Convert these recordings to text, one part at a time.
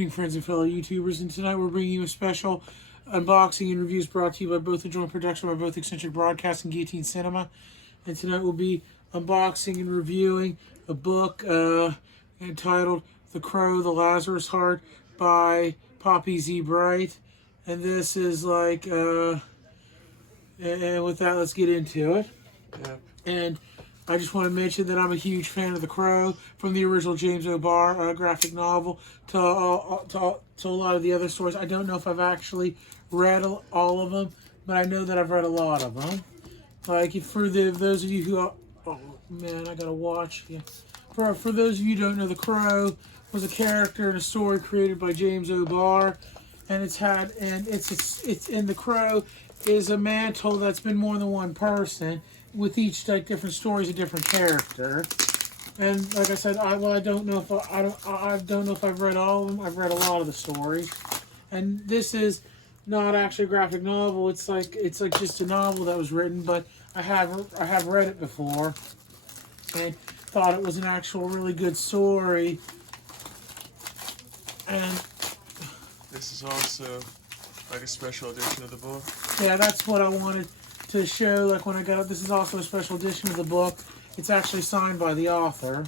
evening, friends and fellow YouTubers, and tonight we're bringing you a special unboxing and reviews brought to you by both a joint production by both Eccentric Broadcast and Guillotine Cinema. And tonight we'll be unboxing and reviewing a book entitled The Crow, the Lazarus Heart by Poppy Z. Bright. And this is like, and with that, let's get into it. Yeah. And I just want to mention that I'm a huge fan of The Crow, from the original James O'Barr graphic novel to a lot of the other stories. I don't know if I've actually read all of them, but I know that I've read a lot of them. Like, for those of you who, oh man, I gotta watch. Yeah. For those of you who don't know, The Crow was a character in a story created by James O'Barr, and it's The Crow is a mantle that's been more than one person, with each different stories, a different character. And like I said, I don't know if I don't know if I've read all of them. I've read a lot of the stories, and this is not actually a graphic novel. It's like just a novel that was written, but I have read it before, and thought it was an actual really good story. And this is also like a special edition of the book. Yeah, that's what I wanted to show. Like, when I got up, this is also a special edition of the book. It's actually signed by the author.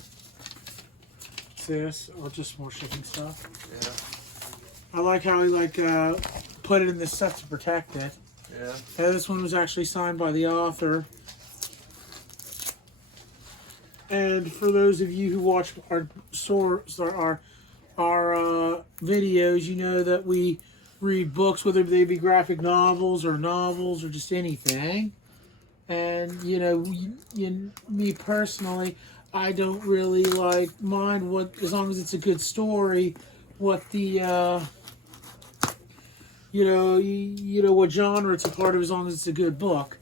See this? Or just more shipping stuff. Yeah. I like how he put it in this stuff to protect it. Yeah. Yeah, this one was actually signed by the author. And for those of you who watch our videos, you know that we read books, whether they be graphic novels or just anything. And you know, me personally, I don't really mind as long as it's a good story, what the what genre it's a part of, as long as it's a good book.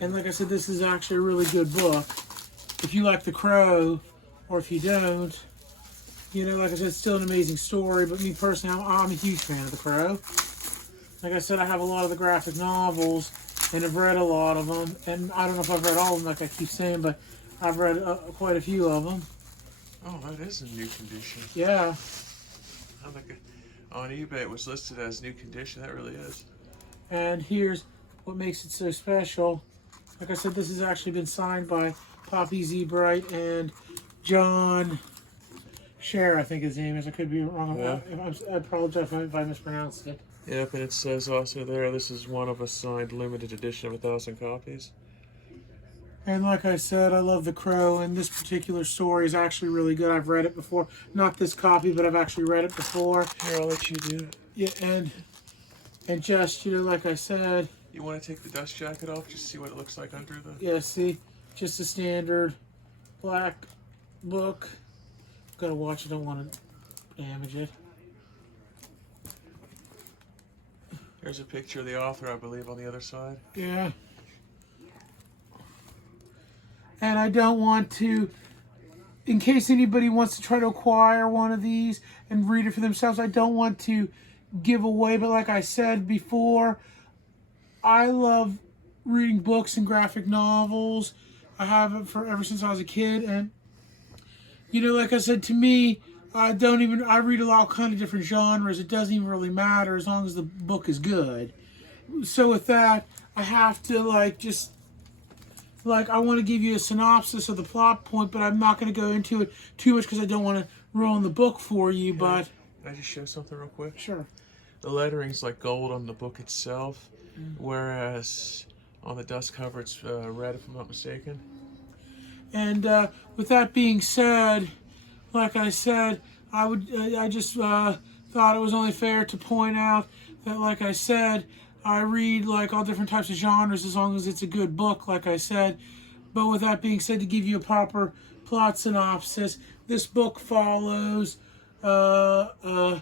And like I said, this is actually a really good book. If you like The Crow, or if you don't, like I said, it's still an amazing story. But me personally, I'm a huge fan of The Crow. Like I said, I have a lot of the graphic novels, and I've read a lot of them. And I don't know if I've read all of them, like I keep saying, but I've read quite a few of them. Oh, that is in new condition. Yeah. On eBay, it was listed as new condition. That really is. And here's what makes it so special. Like I said, this has actually been signed by Poppy Z. Bright and John Scher, I think his name is. I could be wrong. Yeah. I apologize if I mispronounced it. Yep, and it says also there, this is one of a signed limited edition of 1,000 copies. And like I said, I love The Crow, and this particular story is actually really good. I've read it before. Not this copy, but I've actually read it before. Here, I'll let you do it. Yeah, and just, like I said... You want to take the dust jacket off, just see what it looks like under the... Yeah, see? Just a standard black book. Gotta watch it, don't want to damage it. There's a picture of the author, I believe, on the other side. Yeah. And I don't want to, in case anybody wants to try to acquire one of these and read it for themselves, I don't want to give away, but like I said before, I love reading books and graphic novels. I have it ever since I was a kid, and like I said, to me, I read a lot of kind of different genres. It doesn't even really matter as long as the book is good. So with that, I have to I want to give you a synopsis of the plot point, but I'm not going to go into it too much because I don't want to ruin the book for you. But can I just show something real quick? Sure. The lettering's like gold on the book itself, whereas on the dust cover it's red, if I'm not mistaken. And with that being said, like I said, I just thought it was only fair to point out that, like I said, I read all different types of genres as long as it's a good book, like I said. But with that being said, to give you a proper plot synopsis, this book follows The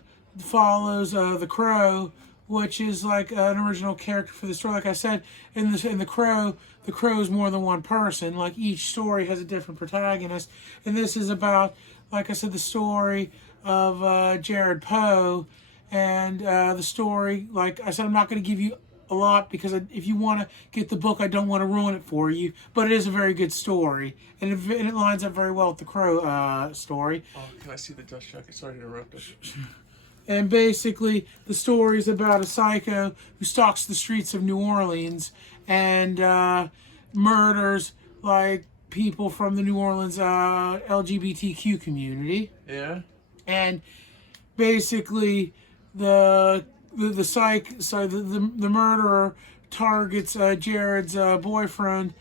Crow, which is an original character for the story. Like I said, in The Crow is more than one person. Like, each story has a different protagonist, and this is about, like I said, the story of Jared Poe. And the story, like I said, I'm not going to give you a lot because if you want to get the book, I don't want to ruin it for you. But it is a very good story, and it lines up very well with the Crow story. Oh, can I see the dust jacket? Sorry to interrupt us. And basically, the story is about a psycho who stalks the streets of New Orleans and murders like people from the New Orleans LGBTQ community. Yeah. And basically, the murderer targets Jared's boyfriend,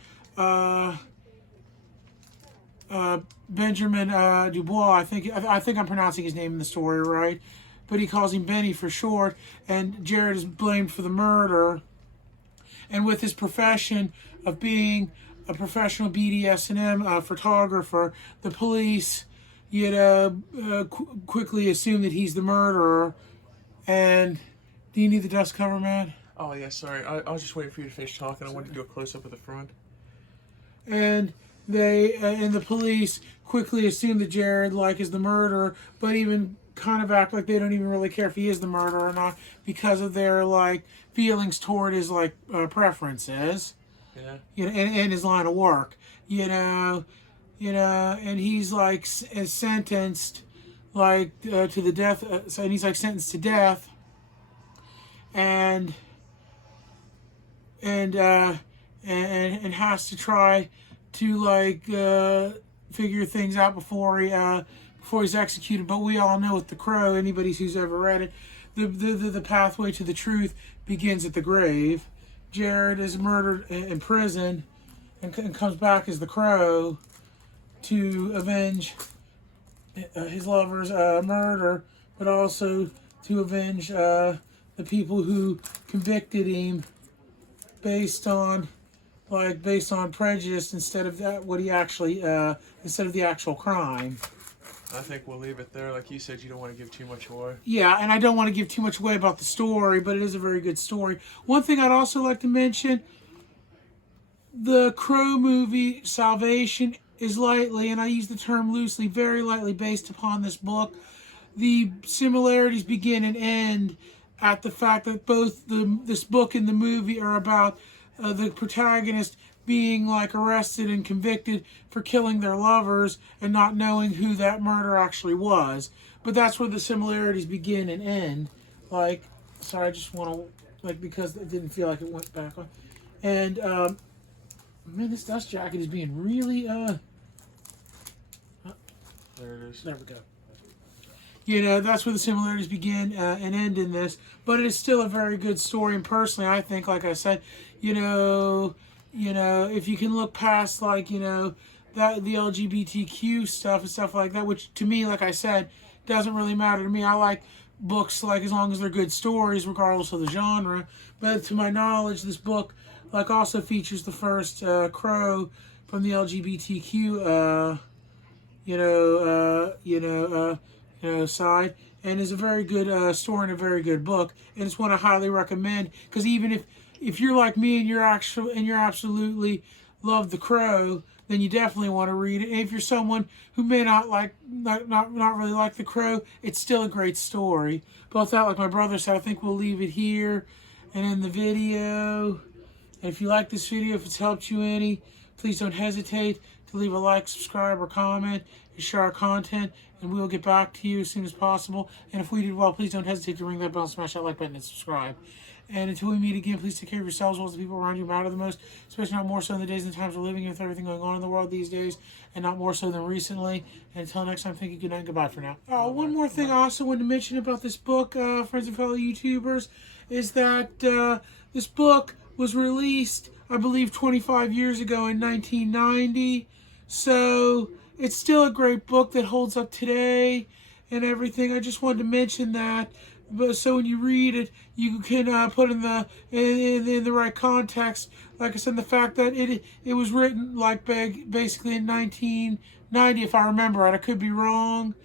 Benjamin Dubois. I think I'm pronouncing his name in the story right, but he calls him Benny for short. And Jared is blamed for the murder. And with his profession of being a professional BDSM photographer, the police, quickly assume that he's the murderer. And do you need the dust cover, man? Oh yeah, sorry. I was just waiting for you to finish talking. I wanted to do a close up of the front. And the police quickly assume that Jared is the murderer, but even kind of act like they don't even really care if he is the murderer or not because of their feelings toward his preferences. Yeah. And his line of work. And he's sentenced to the death. And he's sentenced to death. And has to try to figure things out before he's executed. But we all know with The Crow, anybody who's ever read it, the pathway to the truth begins at the grave. Jared is murdered in prison and comes back as the Crow to avenge his lover's murder, but also to avenge the people who convicted him based on prejudice instead of instead of the actual crime. I think we'll leave it there. Like you said, you don't want to give too much away. Yeah, and I don't want to give too much away about the story, but it is a very good story. One thing I'd also like to mention, the Crow movie Salvation is lightly, and I use the term loosely, very lightly based upon this book. The similarities begin and end at the fact that both this book and the movie are about the protagonist being arrested and convicted for killing their lovers and not knowing who that murder actually was. But that's where the similarities begin and end. Sorry, I just want to because it didn't feel like it went back on. And man, this dust jacket is being really There it is. there we go. That's where the similarities begin and end in this. But it is still a very good story. And personally, I think, like I said, if you can look past that the LGBTQ stuff and stuff like that, which to me, like I said, doesn't really matter to me. I like books as long as they're good stories, regardless of the genre. But to my knowledge, this book also features the first Crow from the LGBTQ side, and is a very good story and a very good book, and it's one I highly recommend. Because even if you're like me and you're absolutely love The Crow, then you definitely want to read it. And if you're someone who may not really like The Crow, it's still a great story. But with that, like my brother said, I think we'll leave it here and in the video. And if you like this video, if it's helped you any, please don't hesitate to leave a like, subscribe, or comment, and share our content, and we will get back to you as soon as possible. And if we did well, please don't hesitate to ring that bell, smash that like button, and subscribe. And until we meet again, please take care of yourselves as well as the people around you who matter the most, especially not more so in the days and times we're living in with everything going on in the world these days, and not more so than recently. And until next time, thank you, good night, and goodbye for now. One more thing I also wanted to mention about this book, friends and fellow YouTubers, is that this book was released, I believe, 25 years ago in 1990. So it's still a great book that holds up today and everything. I just wanted to mention that. But so when you read it, you can put in the right context. Like I said, the fact that it was written basically in 1990, if I remember right. I could be wrong,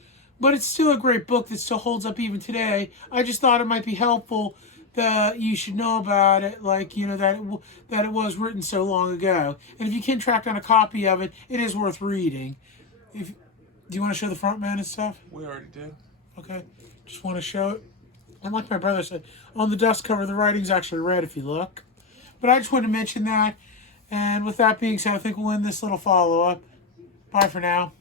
but it's still a great book that still holds up even today. I just thought it might be helpful that you should know about it, that it was written so long ago. And if you can track down a copy of it, it is worth reading. Do you want to show the front man and stuff? We already did. Okay, just want to show it. And like my brother said, on the dust cover, the writing's actually red if you look. But I just wanted to mention that. And with that being said, I think we'll end this little follow-up. Bye for now.